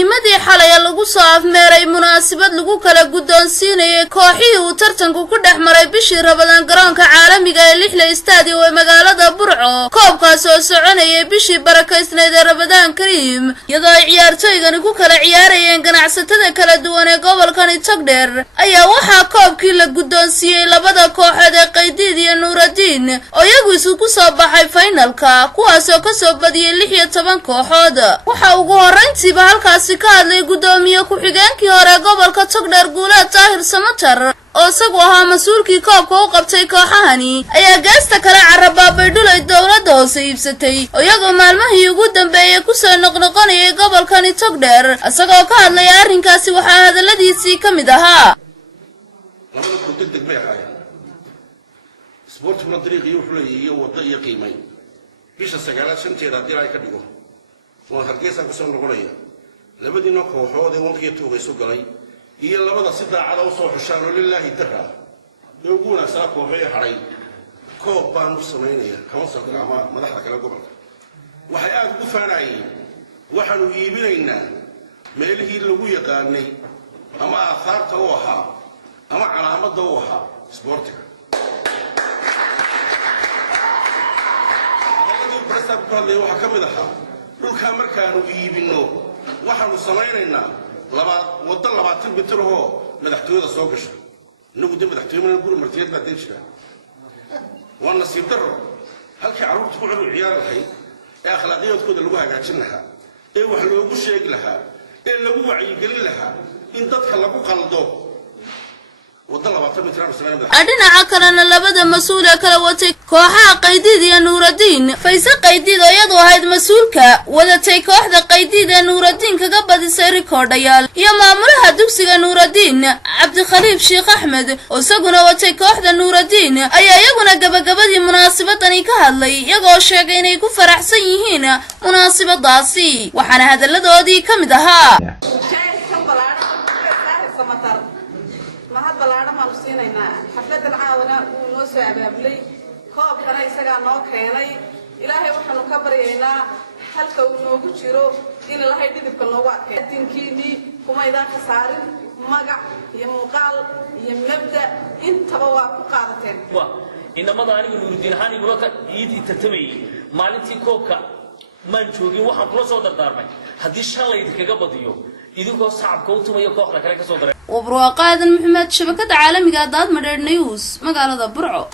habeennimadii xalay lagu soo afmeeray munaasabad lagu kala guddoonsiinayay kooxihii uu tartanku ku dhex maray bishii Ramadaan garoonka caalamiga ee Lixle Stadium ee magaalada Burco koobkaas oo soconayay bishii barakaysnayd ee Ramadaan Kariim iyadoo ay ciyaartoygani ku kala ciyaarayeen ganacsatada kala duwan ee gobolkan Togdheer ayaa waxaa koobkii la guddoonsiiyay labada kooxood ee Qaydiid iyo Nuuraddiin oo iyagu isku soo baxay finalka kuwaas oo ka soo badiyay 16 kooxood waxa ugu horeyntiiba halkaasi ka hadlay gudoomiye ku-xigeenkii hore gobolka Togdheer Guulaad Taahir Samatar oo isagu ahaa mas'uulkii koobka u qabtay kooxahani ayaa geesta kale carabaabay dhulay dawladda hoose iibsatay iyagoo maalmihii ugu dambeeyay ku soo noqnoqonayay gobolkan Togdheer isagoo ka hadlay arrinkaasi waxaa hadaladiisii ka mid ahaa labada kooxood degmay ahaayeen isboortiga dariiqii wuxuu leeyahay wada iyo qiimay bisha 9 hadii ay ka dhigo waa hargeysa ku soo noqonaya labadiina kooxood ee waqtiga toogay soo galay iyo labada si daacad ah soo xushaan lillahi dara ee ugu wanaagsan kooxay haray koob baan u sameynaya kama soo galama madaxda kala gobolka waxay aad ugu faanayeen waxaanu iibinaynaa meelihii lagu yaqaanay ama aasaarta oo ahaa ama calaamada oo ahaa isboortiga waxa ka mid ahaa dhulka markaanu iibino waxaanu samaynaynaa wada 20 mitir oo madaxtooyada soo gasho inagu dib madaxtooyada guri martiyad baa deejira waa nasiib darro halkii carruurtu ku ciyaar lahayd ee akhlaaqiyadkooda lagu hagaajin lahaa ee wax loogu sheegi lahaa ee lagu wacyigelin lahaa in dadka lagu qaldo dhinaca kalena labada mas'uul ee kala watay kooxaha Qaydiid iyo Nuuraddiin Faysal Qaydiid oo iyadu ahayd mas'uulka wadatay kooxda Qaydiid ee Nuuraddiin kaga badisay rikoodhayaal iyo maamulaha dugsiga Nuuraddiin Cabdikhaliif Sheekh Axmed oo isaguna watay kooxda Nuuraddiin ayaa iyaguna gabagabadii munaasabadani ka hadlay iyagoo sheegay inay ku faraxsan yihiin munaasabadaasi waxaana hadaladoodii ka mid ahaa حفلة العاونة ونوسع بابلي كوب كنا يسقى نوكيني إلهي وحنا كبرينا حلقة ونوجيرو إن الله يدي بكلوات تنكيدي كما إذا خسارين مقع يمقال يمبدأ أنت بواقع قاعدتين. إنما ضاني نوردين هاني بلوك يدي تتمي مالتي كوكا ما نشوفي واحد بلوس هذا الدارمي هذه الشغلة يدك قبضيو يدك صعب كوتو ما يكوخ لك كسودر وبرواقادن محمد شبكة عالمية داد مدير نيوز مقالة برعو